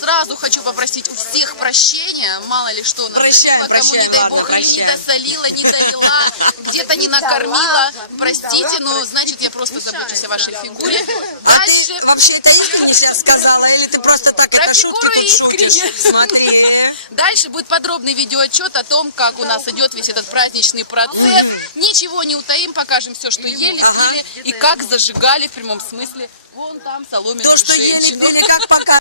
Сразу хочу попросить у всех прощения, мало ли что наступило, кому, не дай бог, или не досолила, не долила, где-то не накормила. Простите, но значит я просто забочусь о вашей фигуре. Дальше... Ты вообще это искренне сейчас сказала, или ты просто так это шутки тут шутишь? Смотри. Дальше будет подробный видеоотчет о том, как у нас идет весь этот праздничный процесс. Ничего не утаим, покажем все, что ели, пили и как зажигали в прямом смысле. Вон там соломенную То, что женщину. ели, пили, как пока.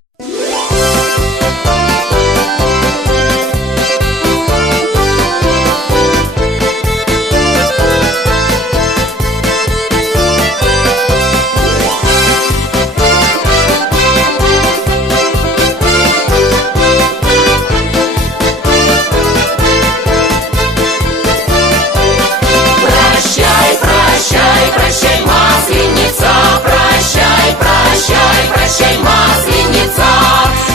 Прощай, Масленица,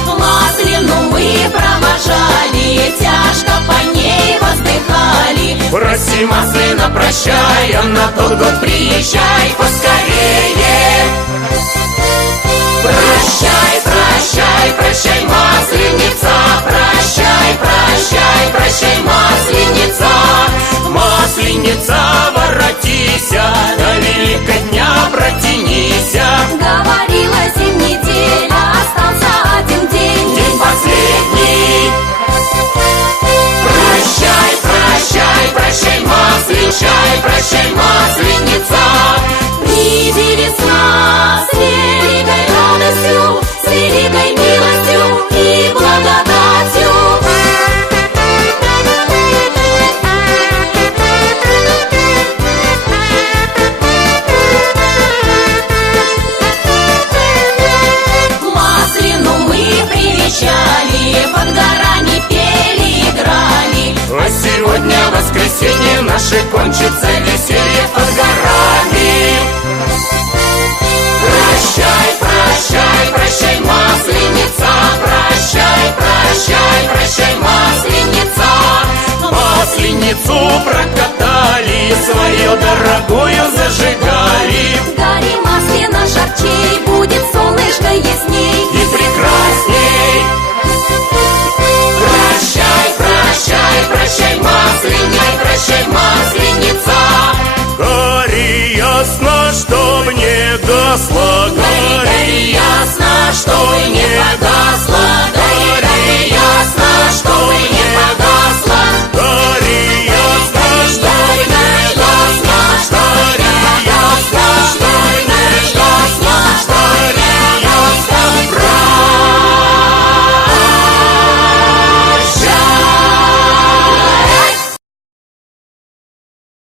Маслину мы провожали, тяжко по ней воздыхали. Проси, Маслина, прощай, а на тот год приезжай поскорее. Прощай, прощай, прощай, Масленица, прощай, прощай, прощай, Масленица. Масленица, воротися, до Великодня протянися. Говорила неделя, остался один день, день последний. Прощай, прощай, прощай, Масленчай, прощай, Масленица. Приди, весна, с великой радостью, с великой милостью и благодатью. Под горами пели, играли. А сегодня воскресенье наше кончится веселье под горами. Прощай, прощай, прощай, Масленица, прощай, прощай, прощай, Масленица. Масленицу прокатали, свою дорогую зажигали. Гори, Маслина, жарчей, будет солнышко ясней и прекрасней. Прощай, прощай, прощай, Масленица, прощай, Масленица. Гори ясно, что мне гасла, гори ясно, что